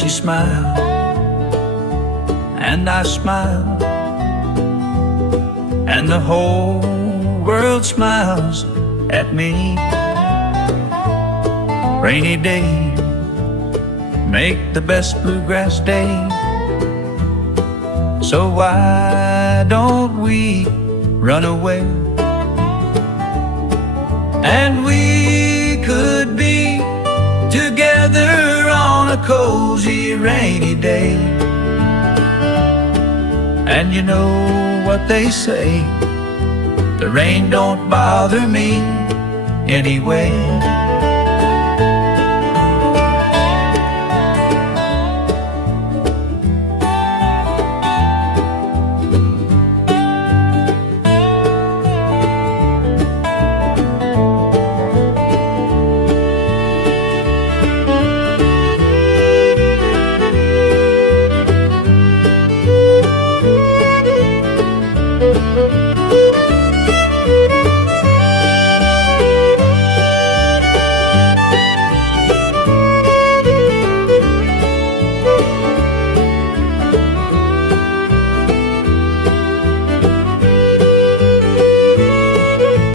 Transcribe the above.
she smiled, and I smiled, and the whole world smiles at me. Rainy day make the best bluegrass day, so why don't we run away? And we could be together on a cozy rainy day. And you know what they say, the rain don't bother me anyway.